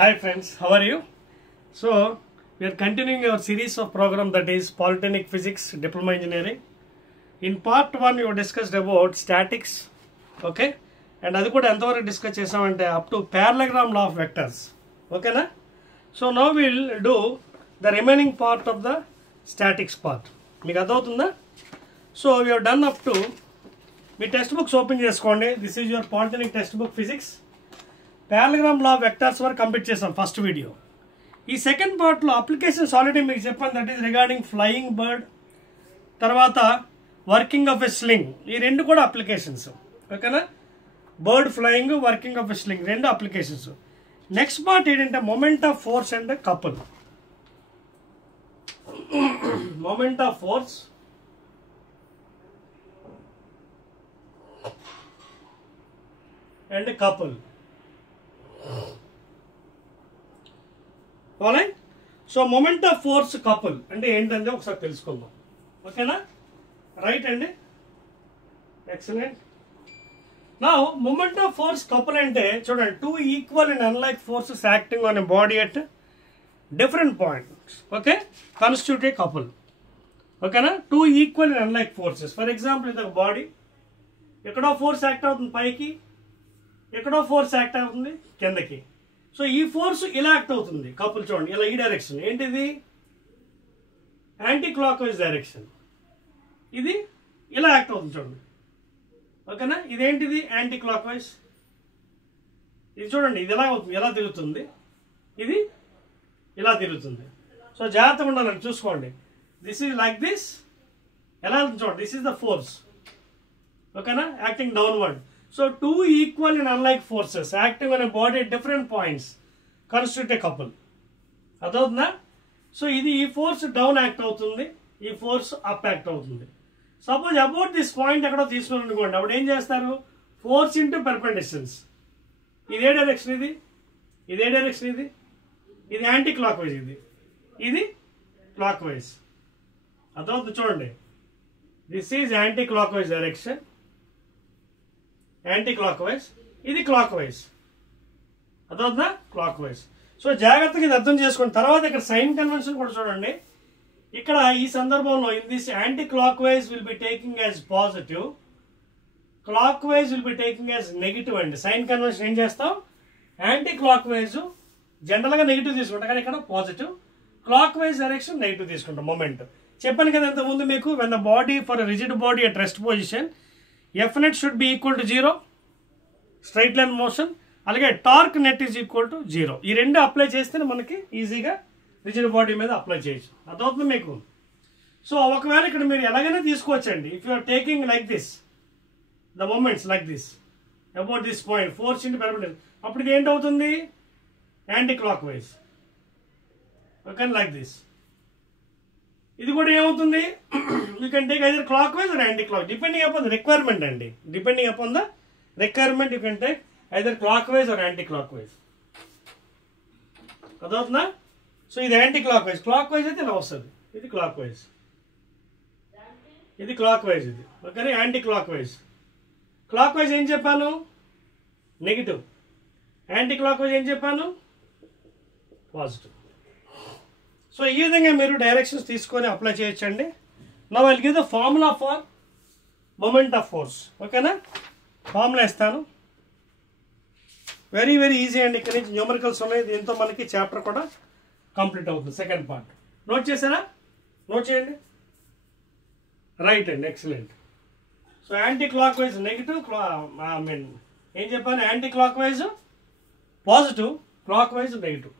Hi friends, how are you? So we are continuing our series of program that is Polytechnic Physics Diploma Engineering. In part 1 we discussed about statics, okay, and అది కూడా ఎంతవరకు discuss చేసామంటే up to parallelogram law of vectors, okay na? So now we will do the remaining part of the statics part. మీకు అర్థమవుతుందా? So we have done up to మీ text books open చేసుకోండి. This is your polytechnic text book physics. Parallelogram law of vectors వరకు complete చేసాం first video. ఈ second పార్ట్లో applications already మీకు చెప్పాను, that is regarding flying bird, తర్వాత working of a sling. ఈ రెండు కూడా అప్లికేషన్స్, ఓకేనా? Bird flying, working of a sling రెండు అప్లికేషన్స్. నెక్స్ట్ పార్ట్ ఏంటంటే moment of force and couple. Moment of force and couple. Alright, so moment of force couple అంటే ఏంటంటే ఒకసారి తెలుసుకుందాం, ఓకేనా? రైట్ అండి, excellent. Now moment of force couple అంటే చూడండి, two equal and unlike forces acting on a body at different points, okay, constitute a couple, ఓకేనా? Two equal and unlike forces. For example ఇది ఒక బాడీ, ఎక్కడో force act అవుతుంది పైకి, ఎక్కడో force act అవుతుంది కిందకి. సో ఈ ఫోర్స్ ఇలా యాక్ట్ అవుతుంది కపుల్, చూడండి ఇలా ఈ డైరెక్షన్ ఏంటిది, యాంటీ క్లాక్ వైజ్ డైరెక్షన్. ఇది ఇలా యాక్ట్ అవుతుంది చూడండి, ఓకేనా? ఇదేంటిది యాంటీ క్లాక్ వైజ్. ఇది చూడండి, ఇది ఎలా అవుతుంది, ఎలా తిరుగుతుంది, ఇది ఇలా తిరుగుతుంది. సో జాగ్రత్తగా ఉండాలని చూసుకోండి. దిస్ ఈజ్ లైక్ దిస్, ఎలా అవుతుంది చూడండి, దిస్ ఈజ్ ద ఫోర్స్, ఓకేనా, acting downward. So two equal and unlike forces acting on a body at different points constitute a couple. అదవుతుందా? సో ఇది ఈ ఫోర్స్ డౌన్ యాక్ట్ అవుతుంది, ఈ ఫోర్స్ అప్ యాక్ట్ అవుతుంది. సపోజ్ అబౌట్ దిస్ పాయింట్ ఎక్కడో తీసుకుని అనుకోండి, అప్పుడు ఏం చేస్తారు, ఫోర్స్ ఇంటూ పెర్పెండిక్యులర్. ఇదే డైరెక్షన్, ఇది ఇదే డైరెక్షన్, ఇది యాంటీ క్లాక్ వైజ్, ఇది క్లాక్ వైజ్. అదవుతుంది చూడండి, this is anti clock wise direction, anticlockwise, ఇది క్లాక్ వైజ్. అదవుతుందా, క్లాక్ వైజ్. సో జాగ్రత్తగా ఇది అర్థం చేసుకోండి. తర్వాత ఇక్కడ సైన్ కన్వెన్షన్ కూడా చూడండి. ఇక్కడ ఈ సందర్భంలో in this anti clock wise will be taking as positive, clock wise will be taking as negative అండి. సైన్ కన్వెన్షన్ ఏం చేస్తాం, యాంటీ క్లాక్ వైజ్ జనరల్గా నెగిటివ్ తీసుకుంటాం, కానీ ఇక్కడ positive, clock wise direction negative తీసుకుంటాం. మొమెంట్ చెప్పాను కదా ఇంతకుముందు మీకు, when the body for rigid body at rest position F net should be equal to 0, straight line motion, అలాగే torque net is equal to 0. ఈ రెండు అప్లై చేస్తేనే మనకి ఈజీగా రిజిడ్ బాడీ మీద అప్లై చేయొచ్చు. అదవుతుంది మీకు. సో ఒకవేళ ఇక్కడ మీరు ఎలాగైనా తీసుకోవచ్చండి. If you are taking like this the moments like this about this point, force into perpendicular, అప్పుడు ఇది ఏంటవుతుంది, anticlockwise, okay, like this. ఇది కూడా ఏమవుతుంది, you can take either clockwise or anti clock, depending upon the requirement అండి. Depending upon the requirement you can take either clockwise or anti clock wise. అదవుతుందా? So ఇది anticlockwise, clockwise అయితే ఇలా వస్తుంది, ఇది clock wise, ఇది clock wise, ఇది okay. Anti clock wise, clock wise ఏం చెప్పాను, నెగిటివ్. యాంటీ క్లాక్ వైజ్ ఏం చెప్పాను, పాజిటివ్. సో ఈ విధంగా మీరు డైరెక్షన్స్ తీసుకొని అప్లై చేయొచ్చండి. Now I will give the formula for moment of force, ఓకేనా? ఫార్ములా ఇస్తాను, వెరీ వెరీ ఈజీ అండి. ఇక్కడ నుంచి న్యూమరికల్స్ ఉన్నాయి, దీంతో మనకి చాప్టర్ కూడా కంప్లీట్ అవుతుంది. సెకండ్ పార్ట్ నోట్ చేశారా, నోట్ చేయండి. రైట్ అండి, excellent. So anti clock wise negative, I mean ఏం చెప్పాను, anti clock wise positive, clock wise negative.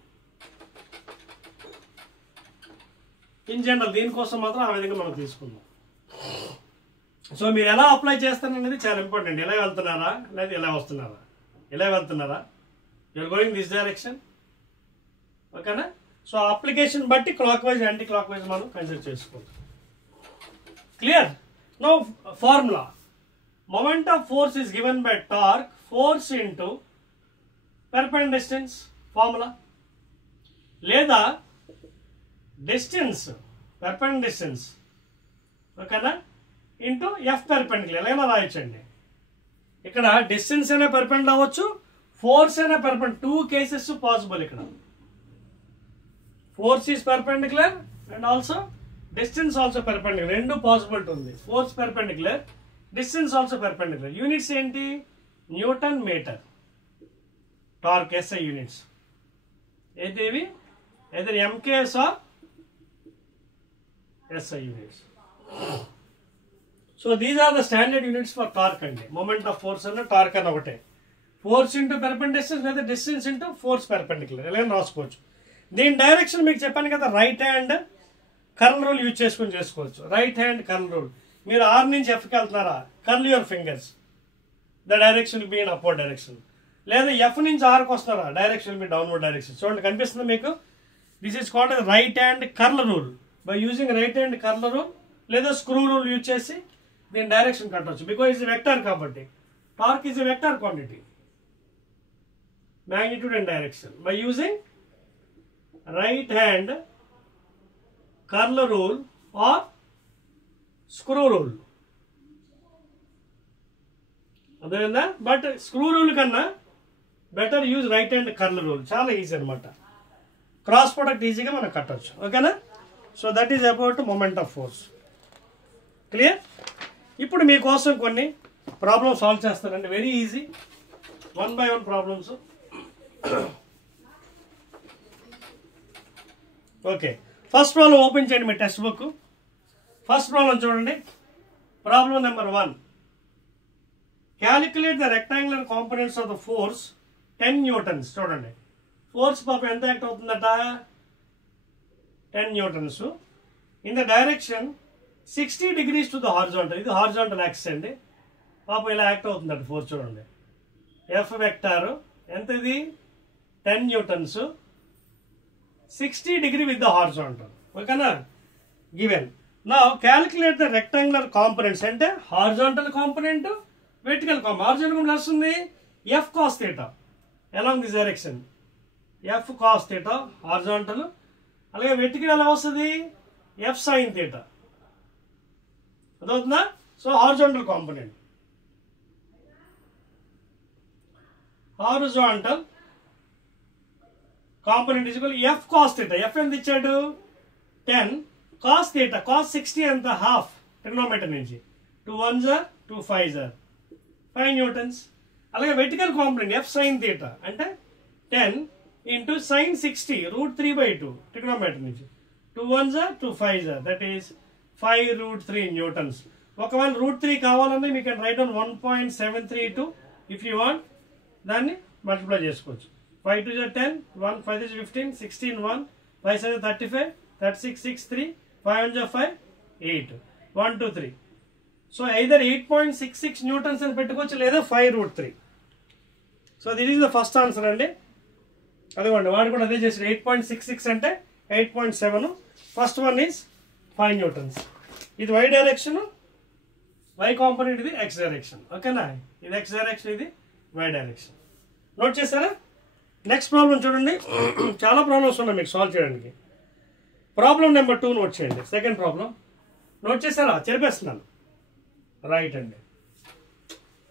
In general దీనికోసం మాత్రం ఆ విధంగా మనం తీసుకుందాం. సో మీరు ఎలా అప్లై చేస్తారనేది చాలా ఇంపార్టెంట్. ఎలా వెళ్తున్నారా లేదా ఎలా వస్తున్నారా, ఎలా వెళ్తున్నారా, యూఆర్ గోయింగ్ దిస్ డైరెక్షన్, ఓకేనా? సో అప్లికేషన్ బట్టి clock wise anti clock wise మనం కన్సిడర్ చేసుకుంటాం. Clear? Now formula, moment of force is given by torque force into perpendicular distance formula, లేదా డిస్టెన్స్ పెర్పెండిక్యులర్ డిస్టెన్స్, ఓకేనా, ఇంటూ ఎఫ్ పెర్పెండిక్యులర్, ఎలా రాయొచ్చండి. ఇక్కడ distance అనే perpendicular అవ్వచ్చు, force అయినా పర్పెండిక్యులర్, 2 కేసెస్ పాసిబుల్ ఇక్కడ. Force is perpendicular and also distance also perpendicular, రెండు possibility ఉంది. Force perpendicular, distance also perpendicular. Units ఏంటి? Newton metre. Torque SI units అయితే ఇవి either MKS or SI units. So these are the standard units for torque అండి. moment of force అన్న torque అన్న ఒకటే. Force into perpendicular distance లేదా distance into force perpendicular ఇలా రాసుకోవచ్చు. దీని డైరెక్షన్ మీకు చెప్పాను కదా, right hand curl rule use చేసుకుని చేసుకోవచ్చు. Right hand curl rule. మీరు R నుంచి Fకి వెళ్తున్నారా, curl your fingers, the direction will be in upward direction. లేదా F నుంచి Rకి వస్తున్నారా, direction will be downward direction. చూడండి కనిపిస్తుంది మీకు. This is called as right hand curl rule. By using right hand curl rule లేదా screw rule use చేసి దీని direction కట్టవచ్చు. బికాజ్ ఇది వెక్టర్ కాబట్టి. Torque is a vector quantity, magnitude and direction. By using right hand curl rule or screw rule. అదేనా? But screw rule కన్నా better use right hand curl rule. చాలా easy అనమాట. Cross product ఈజీగా మనం కట్టవచ్చు. ఓకేనా? So that is about moment of force. Clear? ఇప్పుడు మీకోసం కొన్ని ప్రాబ్లమ్స్ సాల్వ్ చేస్తానండి. Very easy, 1 by 1 problems. Okay, first problem open చేయండి మీ టెక్స్ట్ బుక్. ఫస్ట్ ప్రాబ్లం చూడండి. Problem number 1. Calculate the rectangular components of the force 10 newtons. చూడండి force పాపం ఎంత యాక్ట్ అవుతుందట, 10 newtons in the direction 60 degrees to the horizontal. ఇది horizontal axis అండి. పాపం ఇలా యాక్ట్ అవుతుందట ఫోర్స్. చూడండి F వెక్టార్ ఎంత, ఇది 10 newtons, 60 degree with the horizontal. ఓకేనా? Given. Now calculate the rectangular components. అంటే horizontal component, vertical component. Horizontal component వస్తుంది F cos theta along this direction, F cos theta horizontal. అలాగే vertical ఎలా వస్తుంది, F sin theta. అదవుతుందా? So horizontal component, horizontal component is equal F cos theta. F ఎంత ఇచ్చాడు, 10. cos theta, cos 60 ఎంత, half trigonometry నుంచి. 2 1s are 2 5s are 5 Newton's. అలాగే vertical component F sin theta అంటే 10 into sin 60 √3/2 ట్రిగ్నోమెట్రీ నుంచి. 2 1s are 2 5s are, that is 5√3 newtons. ఒకవేళ √3 కావాలంటే మీకు can write on 1.732 if you want. దాన్ని multiply చేసుకోవచ్చు. 5 2 is 10, 1 5 is 15, 16 1, 5 7 35, 36 6 3, 5 1 is 5 8, 1 2 3. So either 8.66 newtons అని పెట్టుకోవచ్చు లేదా 5√3. So this is the first answer అండి. అదిగోండి వాడు కూడా అదే చేసాడు. 8.66 అంటే 8.7. First one is 5 newtons. ఇది y డైరెక్షన్, y కాంపోనెంట్, ఇది x డైరెక్షన్. ఓకేనా? ఇది x డైరెక్షన్, ఇది y డైరెక్షన్. నోట్ చేస్తారా? నెక్స్ట్ ప్రాబ్లం చూడండి. చాలా ప్రాబ్లమ్స్ ఉన్నాయి మీకు సాల్వ్ చేయడానికి. ప్రాబ్లం నెంబర్ 2 నోట్ చేయండి. సెకండ్ ప్రాబ్లం నోట్ చేస్తారా? చెరిపేస్తున్నాను. రైట్ అండి.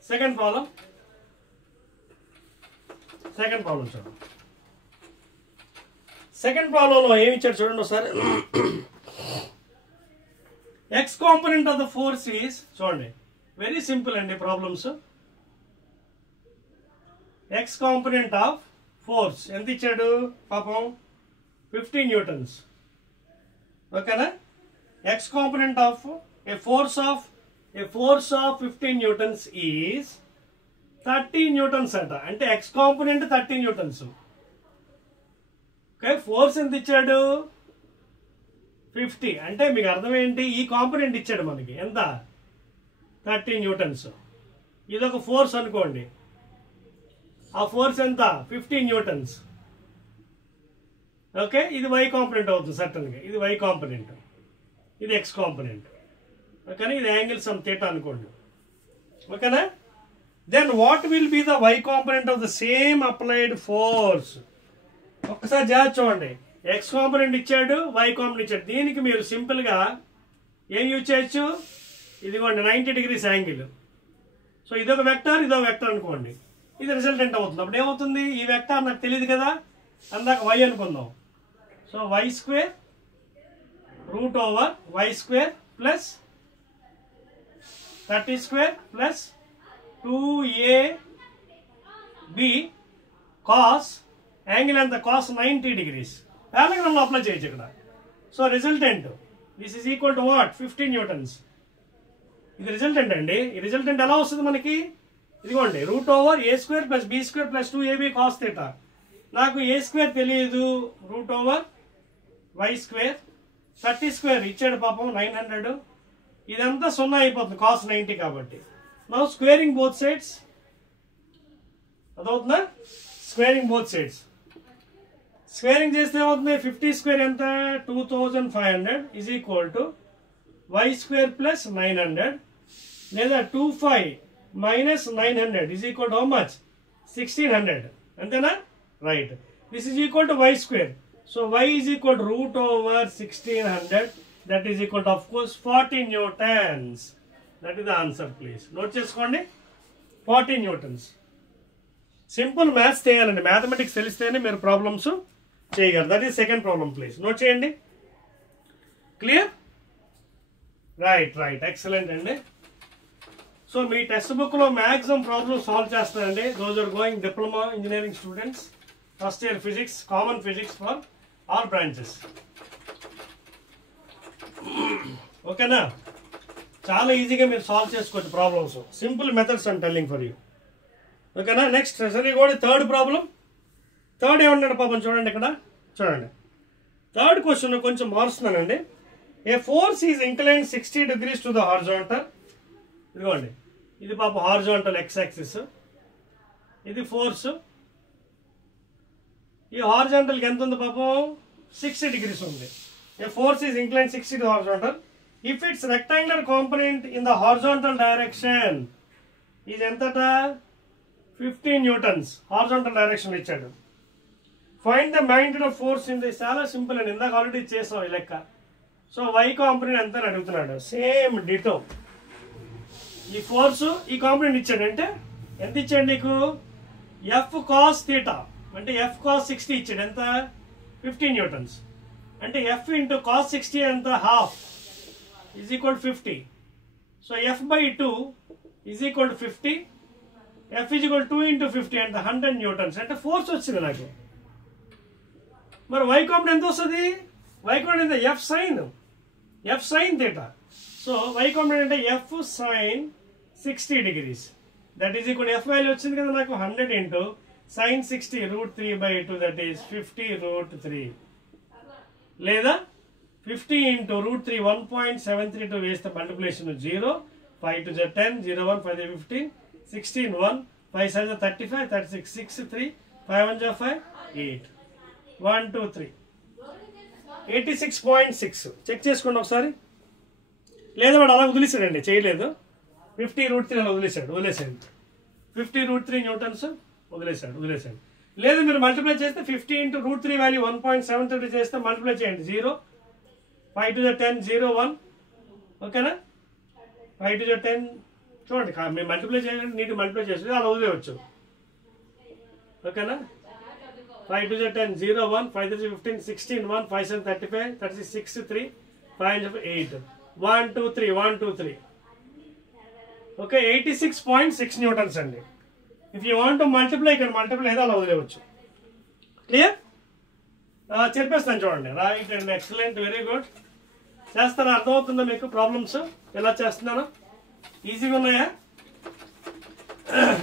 సెకండ్ ప్రాబ్లం చూడండి. సెకండ్ ప్రాబ్లంలో ఏమి ఇచ్చాడు చూడండి ఒకసారి. X component of the force is, చూడండి వెరీ సింపుల్ అండి problems. X component of force ఎంత ఇచ్చాడు పాపం, 15 న్యూటన్స్. ఓకేనా? X component of a force of 15 newtons is 30 newtons అంట. అంటే x component 30 newtons. Okay, force ఎంత ఇచ్చాడు, 50. అంటే మీకు అర్థం ఏంటి, ఈ కాంపోనెంట్ ఇచ్చాడు మనకి ఎంత, 30 న్యూటన్స్. ఇది ఒక ఫోర్స్ అనుకోండి, ఆ ఫోర్స్ ఎంత, 15 న్యూటన్స్. ఓకే, ఇది y కాంపోనెంట్ అవుతుంది సర్టన్గా. ఇది y కాంపోనెంట్, ఇది x కాంపోనెంట్. ఓకేనా? ఇది యాంగిల్ సమ్ థీటా అనుకోండి. ఓకేనా? Then what will be the y component of the same applied force. ఒక్కసారి జాగ్రత్త చూడండి. x కాంపోనెంట్ ఇచ్చాడు, y కాంపోనెంట్ ఇచ్చాడు. దీనికి మీరు సింపుల్గా ఏం యూజ్ చేయొచ్చు, ఇదిగోండి 90 degrees యాంగిల్. సో ఇదొక వెక్టర్, ఇదొక వెక్టర్ అనుకోండి. ఇది రిజల్టెంట్ అవుతుంది. అప్పుడు ఏమవుతుంది, ఈ వెక్టార్ నాకు తెలియదు కదా, అందాక y అనుకుందాం. సో y² √y² plus 30² plus 2ab cos angle ఎంత, కాస్ 90 degrees. పారలెలోగ్రామ్లో అప్లై చేయొచ్చు ఇక్కడ. So resultant this is equal to what, 15 newtons. ఇది రిజల్టెంట్ అండి. ఈ రిజల్టెంట్ ఎలా వస్తుంది మనకి, ఇదిగోండి √a² plus b² plus 2ab cos theta. నాకు a² తెలియదు, √y², 30² ఇచ్చాడు పాపం 900. ఇదంతా 0 అయిపోతుంది కాస్ 90 కాబట్టి. నౌ స్క్వేరింగ్ బోత్ సైడ్స్, అదవుతుందా, స్క్వేరింగ్ బోత్ సైడ్స్. స్క్వేరింగ్ చేస్తే ఏమవుతుంది, 50² ఎంత, 2500 is equal to y² plus 900, లేదా 25 minus 900 is equal to how much, 1600. అంతేనా, right. This is equal to y². So y is equal to √1600, that is equal to of course 40 newtons. That is the answer. Please note చేసుకోండి, 40 newtons. Simple maths చేయాలండి, mathematics తెలిస్తేనే మీరు problems చేయగలరు. That is second problem. Please note చేయండి. Clear, right right, excellent అండి. So మీ text బుక్లో maximum problems solve చేస్తారండి. Those are going diploma engineering students, first year physics, common physics for all branches. ఓకేనా, చాలా ఈజీగా మీరు సాల్వ్ చేసుకోవచ్చు problems. Simple methods and telling for you. ఓకేనా, నెక్స్ట్ సరే కూడా థర్డ్ ప్రాబ్లం. థర్డ్ ఏమన్నాడు పాపం చూడండి ఇక్కడ, చూడండి. థర్డ్ క్వశ్చన్ కొంచెం మారుస్తున్నానండి. A force is incline 60 degrees to the horizontal. ఇదిగోండి, ఇది పాప హారిజాంటల్ ఎక్స్ యాక్సిస్, ఇది ఫోర్స్. ఈ హారిజాంటల్కి ఎంత ఉంది పాపం, 60 degrees ఉంది. A force is incline 60 to the horizontal if its rectangular component in the horizontal direction is ఎంతట, 15 newtons. హారిజాంటల్ డైరెక్షన్ ఇచ్చాడు. Find the magnitude of force in the. చాలా సింపుల్ అండి, ఇందాక ఆల్రెడీ చేసాం ఈ లెక్క. సో y కాంపోనెంట్ ఎంత అని అడుగుతున్నాడు, సేమ్ డిటో. ఈ ఫోర్స్ ఈ కాంపోనెంట్ ఇచ్చాడు అంటే ఎంత ఇచ్చాడు నీకు, f cos θ అంటే f cos 60 ఇచ్చాడు, ఎంత, 15 న్యూటన్స్. అంటే f ఇంటూ cos 60 ఎంత, half is equal to 50. So f/2 is equal to 50. f is equal 2 into 50 అంటే 100 న్యూటన్స్. అంటే ఫోర్స్ వచ్చింది నాకు. మరి y కాంపోనెంట్ ఎంత వస్తుంది, y కాంపోనెంట్ ఎంత, f sin θ. So y component అంటే f sin 60 degrees. That is equal, f value వచ్చింది కదా నాకు, 100 ఇంటూ sin 60 √3/2, దట్ ఈస్ 50√3. లేదా 50 ఇంటూ √3, 1.732 వేస్తే మల్టిప్లికేషన్ 0, 5 to the 10, 0 1, 5 15, 16 1, 5 7 35, 36 6 3, 5 1 5, 8, 1 2 3, 86.6. చెక్ చేసుకోండి ఒకసారి. లేదా వాడు అలా వదిలేసాడండి, చేయలేదు. 50√3 అలా వదిలేసాడు. 50√3 న్యూటన్స్ వదిలేసాడు. లేదు మీరు మల్టిప్లై చేస్తే 50 ఇంటూ √3 వాల్యూ 1.732 చేస్తే మల్టిప్లై చేయండి, 0, 5 to the 10, 0 1. ఓకేనా, 5 to the 10 చూడండి, మీరు మల్టిప్లై చేయండి, నీటి మల్టిప్లై చేస్తే అలా వదిలేయచ్చు. ఓకేనా, 5 to the 10, 0 1, 5 to the 15, 16 1, 5 7 35, 36 6 3, 5 8, 1 2 3, 1 2 3. Okay, 86.6 Newton's అండి. If you want to multiply, ఇక్కడ మల్టిప్లై అయితే అలా వదిలేయచ్చు. క్లియర్, చెప్పేస్తాను చూడండి. Right and excellent, very good. చేస్తారా, అర్థమవుతుందా మీకు ప్రాబ్లమ్స్ ఎలా చేస్తున్నాను? ఈజీగా ఉన్నాయా,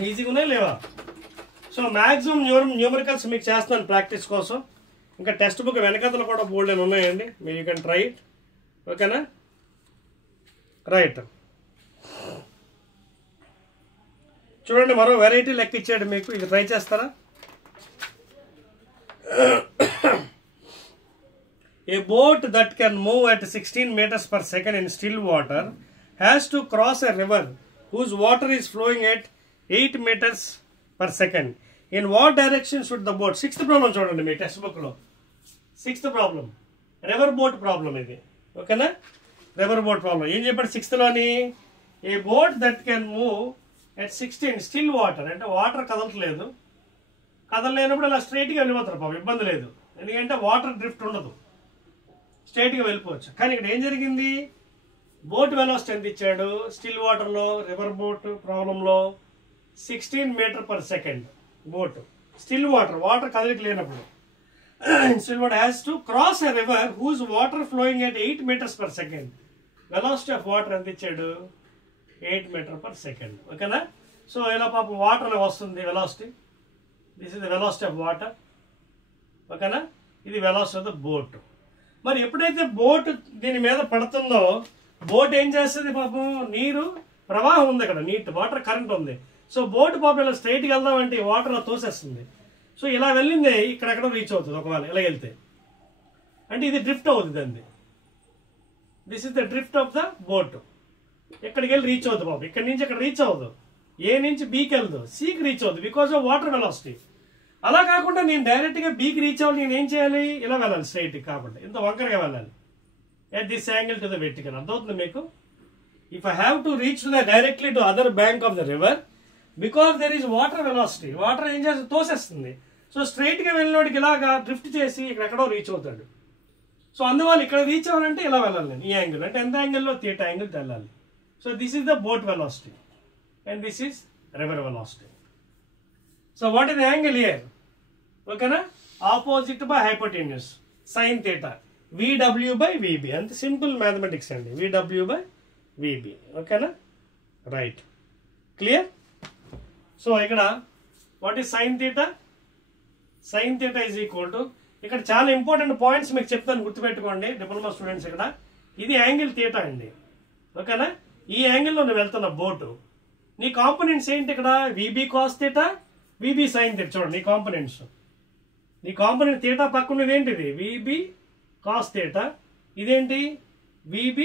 ఈజీగా ఉన్నాయా లేవా? సో మ్యాక్సిమం న్యూమరికల్స్ మీకు చేస్తున్నాను ప్రాక్టీస్ కోసం. ఇంకా టెక్స్ట్ బుక్ వెనకతలు కూడా బోల్డ్ అని ఉన్నాయండి, మీరు యూ కెన్ ట్రై ఇట్. ఓకేనా, రైట్. చూడండి, మరో వెరైటీ లెక్క ఇచ్చాడు మీకు, ఇది ట్రై చేస్తారా? A boat that can move at 16 meters per second in still water has to cross a river whose water is flowing at 8 meters per second. In what direction should the boat? Sixth problem చూడండి మీ textbook లో. Sixth problem, river boat problem ఇది. ఓకేనా, river boat problem ఏం చెప్పాడు sixth లోని? A boat that can move at 16 still water, అంటే water కదలట్లేదు. కదలలేనప్పుడు ఇలా స్ట్రైట్గా వెళ్ళిపోతారు పాపం, ఇబ్బంది లేదు, ఎందుకంటే వాటర్ డ్రిఫ్ట్ ఉండదు, స్ట్రైట్గా వెళ్ళిపోవచ్చు. కానీ ఇక్కడ ఏం జరిగింది, బోట్ వెలాసిటీ ఎంత ఇచ్చాడు స్టిల్ వాటర్లో, రివర్ బోట్ ప్రాబ్లంలో 16 meter per second. Boat still water, water కదలిక లేనప్పుడు still water has to cross a river whose water flowing at 8 meters per second. Velocity of water ఎంత ఇచ్చాడు, 8 meters per second. ఓకేనా? సో ఇలా పాపం వాటర్లో వస్తుంది velocity. This is the velocity of water. ఓకేనా? ఇది వెలాసిటీ ఆఫ్ ద బోట్. మరి ఎప్పుడైతే బోట్ దీని మీద పడుతుందో, బోట్ ఏం చేస్తుంది పాపం, నీరు ప్రవాహం ఉంది అక్కడ, నీట్ వాటర్ కరెంట్ ఉంది. సో బోట్ పాపం ఇలా స్ట్రైట్గా వెళ్దామంటే వాటర్లో తోసేస్తుంది. సో ఇలా వెళ్ళింది ఇక్కడెక్కడ రీచ్ అవుతుంది ఒకవేళ ఇలా వెళ్తే, అంటే ఇది డ్రిఫ్ట్ అవుతుంది అండి. This is the drift of the boat. ఎక్కడికి వెళ్ళి రీచ్ అవుతుంది పాపం, ఇక్కడ నుంచి ఇక్కడ రీచ్ అవ్వదు, ఏ నుంచి బీకి వెళ్దు, సికి రీచ్ అవుతుంది బికాస్ ఆఫ్ వాటర్ వెలాసిటీ. అలా కాకుండా నేను డైరెక్ట్గా బీకి రీచ్ అవ్వాలి, నేను ఏం చేయాలి, ఇలా వెళ్ళాలి, స్ట్రైట్ కాకుండా ఇంత వంకరగా వెళ్ళాలి, at this angle to the vertical. అర్థమవుతుంది మీకు? If I have to reach directly to other bank of the river, because there is water velocity, water ఏం చేస్తుంది, తోసేస్తుంది. సో స్ట్రైట్గా వెళ్ళినోడికి ఇలాగా డ్రిఫ్ట్ చేసి ఇక్కడెక్కడో రీచ్ అవుతాడు. సో అందువల్ల ఇక్కడ రీచ్ అవ్వాలంటే ఇలా వెళ్ళాలి నేను, ఈ యాంగిల్, అంటే ఎంత యాంగిల్లో, థీటా యాంగిల్ వెళ్ళాలి. So this is the boat velocity and this is river velocity. So what is the angle here? ఓకేనా? Opposite by hypotenuse sine theta, VW by VB. అంత సింపుల్ మ్యాథమెటిక్స్ అండి, VW by VB. ఓకేనా? Right, clear? So ఇక్కడ what is sine theta? Sine theta is equal to, ఇక్కడ చాలా important points మీకు చెప్తాను, గుర్తుపెట్టుకోండి డిప్లొమా స్టూడెంట్స్. ఇక్కడ ఇది యాంగిల్ థీటా అండి. ఓకేనా? ఈ యాంగిల్లో నువ్వు వెళ్తున్న బోటు, నీ కాంపోనెంట్స్ ఏంటి ఇక్కడ, VB cos theta, VB sin theta. చూడండి నీ కాంపోనెంట్స్, నీ కాంపోనెంట్ థీటా పక్కన ఏంటిది, VB cos థీటా, ఇదేంటి VB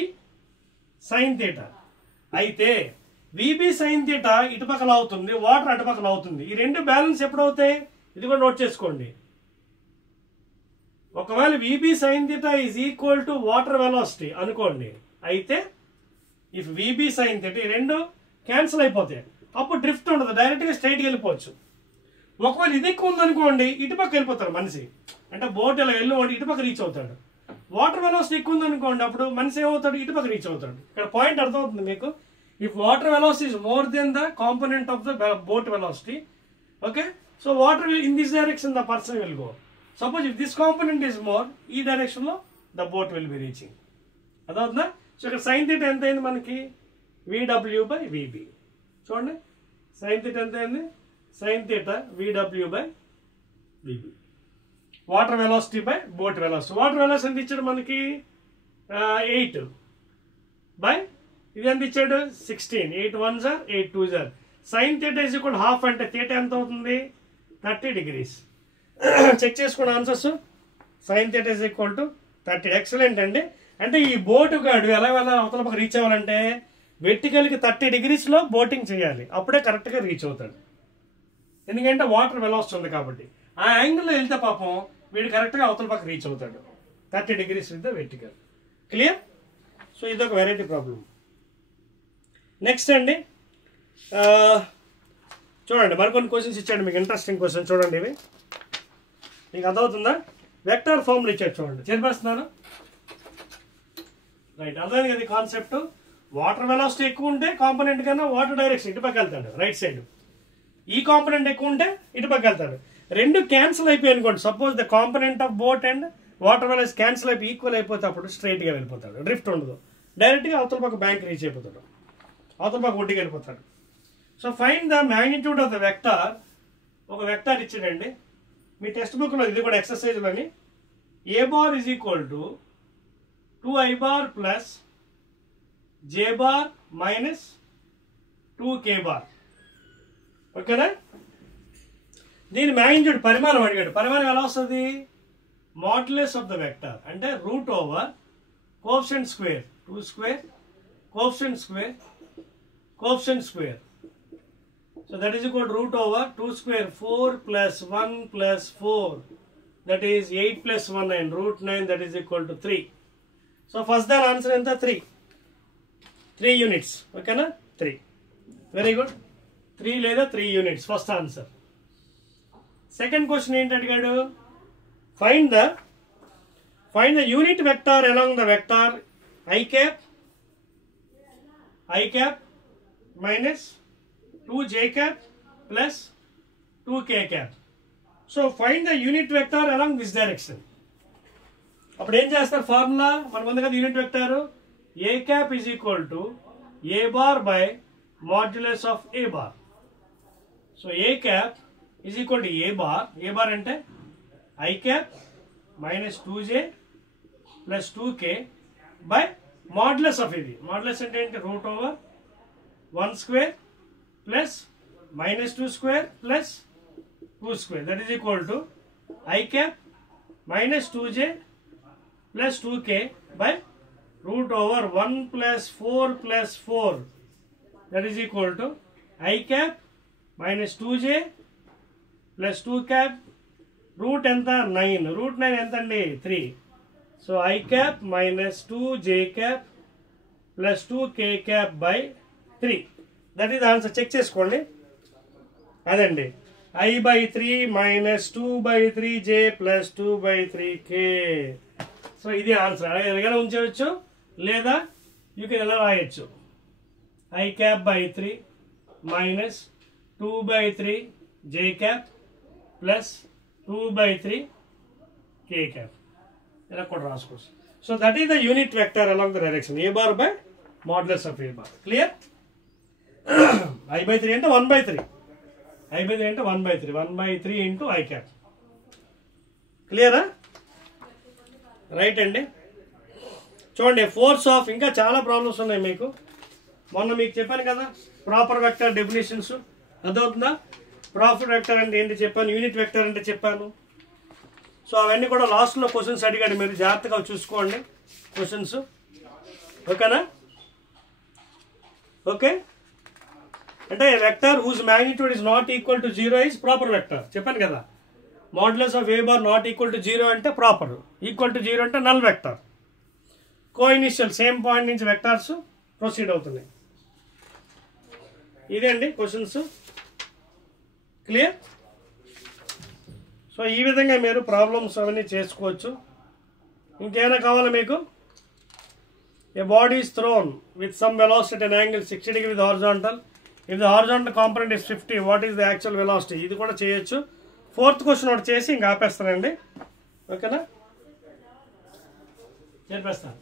sin థీటా. అయితే VB sin థీటా ఇటుపక్కల అవుతుంది, వాటర్ అటుపక్కల అవుతుంది. ఈ రెండు బ్యాలెన్స్ ఎప్పుడు అవుతాయి, ఇది కూడా నోట్ చేసుకోండి. ఒకవేళ VB sin theta is equal to water velocity అనుకోండి, అయితే ఇఫ్ VB sin థీటా ఈ రెండు క్యాన్సిల్ అయిపోతాయి, అప్పుడు డ్రిఫ్ట్ ఉండదు, డైరెక్ట్గా స్ట్రైట్గా వెళ్ళిపోవచ్చు. ఒకవేళ ఇది ఎక్కువ ఉందనుకోండి, ఇటుపక్క వెళ్ళిపోతారు మనిషి, అంటే బోట్ ఇలా వెళ్ళిపోండి ఇటుపక్క రీచ్ అవుతాడు. వాటర్ వెలాసిటీ ఎక్కువ ఉందనుకోండి, అప్పుడు మనిషి ఏమవుతాడు, ఇటుపక్క రీచ్ అవుతాడు. ఇక్కడ పాయింట్ అర్థమవుతుంది మీకు. If water velocity is more than the component of the boat velocity, okay, so water in this direction the person will go. Suppose if this component is more, ఈ డైరెక్షన్ లో the boat will be reaching. అదవుతుందా? So ఇక్కడ sine theta ఎంత అయింది మనకి, VW by VB. చూడండి sine theta ఎంత అయింది, sine theta VW by VB. Water velocity by boat velocity. Water velocity ఎంత ఇచ్చాడు మనకి, 8 బై ఇది ఎంత ఇచ్చాడు, 16. 8 1s are 8 2s are. Sign theta is equal half, అంటే థీటా ఎంత అవుతుంది, 30 degrees. చెక్ చేసుకోండి answers. Sign theta is equal to 30. Excellent అండి. అంటే ఈ బోటు గాడు ఎలా వెళ్ళాలి, అవతల పక్క రీచ్ అవ్వాలంటే వెర్టికల్కి 30 degrees లో బోటింగ్ చేయాలి, అప్పుడే కరెక్ట్గా రీచ్ అవుతాడు. ఎందుకంటే వాటర్ వెలాసిటీ ఉంది కాబట్టి. ఆ యాంగిల్లో వెళ్తే పాపం వీడు కరెక్ట్గా అవతల పక్క రీచ్ అవుతాడు, 30 degrees with the vertical. Clear? So ఇదొక వెరైటీ ప్రాబ్లం. నెక్స్ట్ అండి, చూడండి మరికొన్ని క్వశ్చన్స్ ఇచ్చాడు మీకు, ఇంట్రెస్టింగ్ క్వశ్చన్. చూడండి ఇవి మీకు అర్థమవుతుందా, వెక్టర్ ఫార్ములా ఇచ్చాడు చూడండి, చేర్పేస్తున్నాను. రైట్, అర్థమైంది కదా కాన్సెప్ట్. వాటర్ వెలాసిటీ ఎక్కువ ఉంటే కాంపోనెంట్ కన్నా వాటర్ డైరెక్షన్ ఇటుపక్క వెళ్తాడు, రైట్ సైడ్. ఈ కాంపోనెంట్ ఎక్కువ ఉంటే ఇటుపక్క వెళ్తాడు. రెండు క్యాన్సిల్ అయిపోయి అనుకోండి, suppose the component of boat and water velocity cancel అయిపోయి ఈక్వల్ అయిపోతే అప్పుడు స్ట్రైట్గా వెళ్ళిపోతాడు, డ్రిఫ్ట్ ఉండదు, డైరెక్ట్గా అవతల పక్క బ్యాంక్ రీచ్ అయిపోతాడు, అవతల పక్క ఒడ్డుకి వెళ్ళిపోతాడు. So find the magnitude of the vector. ఒక వెక్టార్ ఇచ్చాడండి మీ టెక్స్ట్ బుక్లో, ఇది కూడా ఎక్సర్సైజ్లోని. A bar is equal to 2I bar plus J bar minus 2K bar. ఓకేనా? దీని మ్యాగ్నిట్యూడ్ పరిమాణం అడిగాడు. పరిమాణం ఎలా వస్తుంది, మాడ్యులస్ ఆఫ్ ద వెక్టర్, అంటే root over coefficient square, 2 square coefficient square coefficient square. So that is equal root over 2 square 4 plus 1 plus 4, that is 8 plus 1 9, root 9, that is equal to 3. So first the answer ఎంత, 3 units. ఓకేనా? 3. Very good. 3 లేదా 3 units. First answer. Second question ఏంటి అడిగాడు, find the unit vector along the vector i cap minus 2j cap plus 2k cap. So find the unit vector along this direction. అప్పుడు ఏం చేస్తారు, formula మనకు ఉంది కదా unit vector, a cap is equal to a bar by modulus of a bar. So a cap is equal to a bar అంటే i cap minus 2j plus 2k by modulus of ఇది. modulus అంటే ఏంటి, root over 1 square plus minus 2 square plus 2 square, that is equal to i cap minus 2j plus 2k by root over 1 plus 4 plus 4, that is equal to i cap minus 2j plus 2 cap root ఎంత 9, root 9 ఎంత అండి 3. So i cap minus 2j cap plus 2k cap by 3, that is answer. Check చేసుకోండి. అదండి i by 3 minus 2 by 3j plus 2 by 3k. So ఇది answer. ఎలాగైనా ఉంచవచ్చు లేదా you can ఎలా రాయొచ్చు, i cap by 3 minus 2 by 3 j cap plus 2 by 3 k cap, ఇలా కూడా రాసుకోవచ్చు. So that is the unit vector along the direction a bar by modulus of a bar. Clear? i by 3 అంటే 1 by 3, i by 3 అంటే 1 by 3, 1 by 3 into i cap. క్లియరా? Right అండి. చూడండి force of, ఇంకా చాలా ప్రాబ్లమ్స్ ఉన్నాయి మీకు. మొన్న మీకు చెప్పాను కదా ప్రాపర్ వెక్టర్ డెఫినేషన్స్, అర్థమవుతుందా? ప్రాపర్ వెక్టర్ అంటే ఏంటి చెప్పాను, యూనిట్ వెక్టర్ అంటే చెప్పాను. సో అవన్నీ కూడా లాస్ట్లో క్వశ్చన్స్ అడిగాడు, మీరు జాగ్రత్తగా చూసుకోండి క్వశ్చన్స్. ఓకేనా? ఓకే, అంటే vector whose magnitude is not equal to 0 is proper vector. చెప్పాను కదా, modulus of A bar not equal to 0 అంటే ప్రాపర్, ఈక్వల్ టు 0 అంటే null vector. Coinitial same point నుంచి వెక్టార్స్ ప్రొసీడ్ అవుతున్నాయి. ఇదే అండి క్వశ్చన్స్. క్లియర్? సో ఈ విధంగా మీరు ప్రాబ్లమ్స్ అవన్నీ చేసుకోవచ్చు. ఇంకేమైనా కావాలా మీకు? A body is thrown with some velocity at an angle 60 degree with horizontal. If the horizontal component is 50, what is the actual velocity? ఇది కూడా చేయొచ్చు. ఫోర్త్ క్వశ్చన్ ఒకటి చేసి ఇంకా ఆపేస్తానండి. ఓకేనా? చెప్పేస్తాను.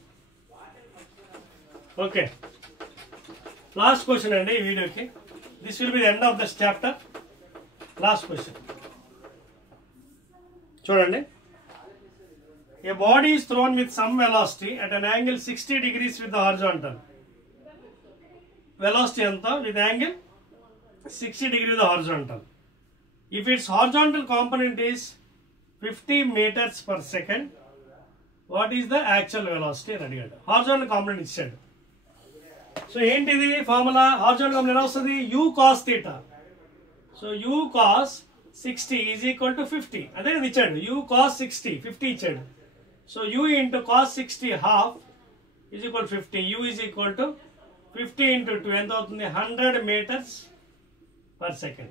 ఓకే, లాస్ట్ క్వశ్చన్ అండి ఈ వీడియోకి. This will be the end of this chapter. Last question చూడండి. A body is thrown with some velocity at an angle 60 degrees with the horizontal. Velocity anta with angle 60 degree with the horizontal. If its horizontal component is 50 meters per second, what is the actual velocity అని అడిగాడు. Horizontal component ఇచ్చాడు. So ఏంటిది formula? Horizontal component ఎలా వస్తుంది? u cos theta. So u cos 60 is equal to 50. అదే కదా ఇచ్చాడు, u cos 60 50 ఇచ్చాడు. So u into cos 60 half is equal to 50. u is equal to 50 into 2 ఎంత అవుతుంది? 100 meters per second.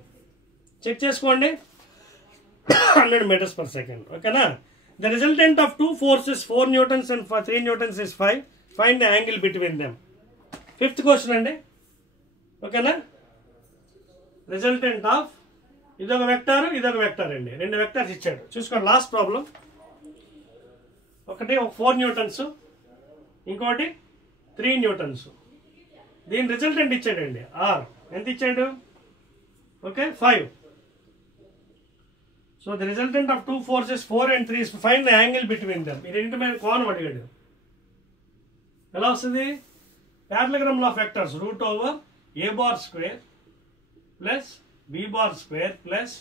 చెక్ చేసుకోండి. 100 meters per second. ఓకేనా? The resultant of two forces 4 newtons and 3 newtons is 5. Find the angle between them. Fifth question అండి. ఓకేనా? Resultant of ఇదొక vector, ఇదొక vector అండి. రెండు వెక్టార్స్ ఇచ్చాడు. చూసుకోండి లాస్ట్ ప్రాబ్లం. ఒకటి 4 న్యూటన్స్, ఇంకోటి 3 న్యూటన్స్. దీని రిజల్టెంట్ ఇచ్చాడండి ఆర్. ఎంత ఇచ్చాడు? Okay 5. So the resultant of two forces 4 and 3 find the angle between them. ఈ రెండింటి మీద కోణం అడిగాడు. ఎలా వస్తుంది? Parallelogram of vectors root over A bar square plus B bar square plus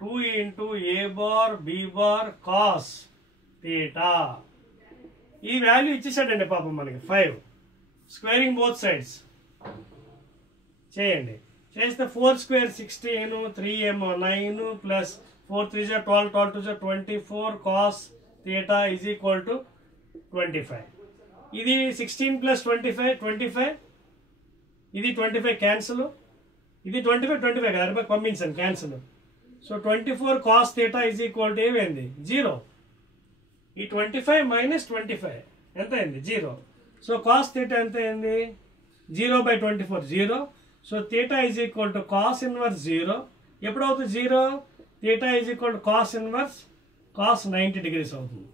2 into a bar b bar cos theta. ఈ value ఇచ్చేసాడండి పాపం మనకి 5. స్క్వేరింగ్ బోత్ సైడ్స్ చేయండి. చేస్తే 4 square 16, 3m 9 plus 4 3 12, 12 2 24 cos theta is equal to 25. ఇది 16 plus 25 25, ఇది 25 cancel, ఇది 25 కదా, అరవై పంపించాను cancel. So 24 cos θ is equal to ఏమైంది 0. ఈ 25 మైనస్ 25 ఎంత అయింది 0. సో cos θ ఎంత అయింది 0/24 0. So θ is equal to cos inverse 0. ఎప్పుడు అవుతుంది 0? θ is equal to cos inverse cos 90 degrees అవుతుంది.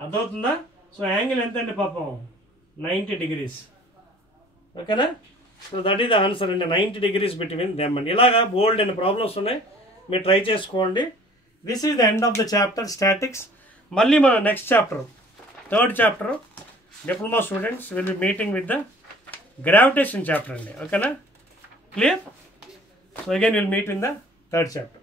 అర్థమవుతుందా? సో యాంగిల్ ఎంత అండి పాపం 90 degrees. ఓకేనా? So that is the answer అండి, 90 degrees బిట్వీన్ దెమ్ అండి. ఇలాగా బోల్డ్ అనే ప్రాబ్లమ్స్ ఉన్నాయి, మీరు ట్రై చేసుకోండి. This is the end of the chapter statics. మళ్ళీ మన next chapter, third chapter, diploma students will be meeting with the gravitation chapter అండి. ఓకేనా? Clear? So again will meet in the third chapter.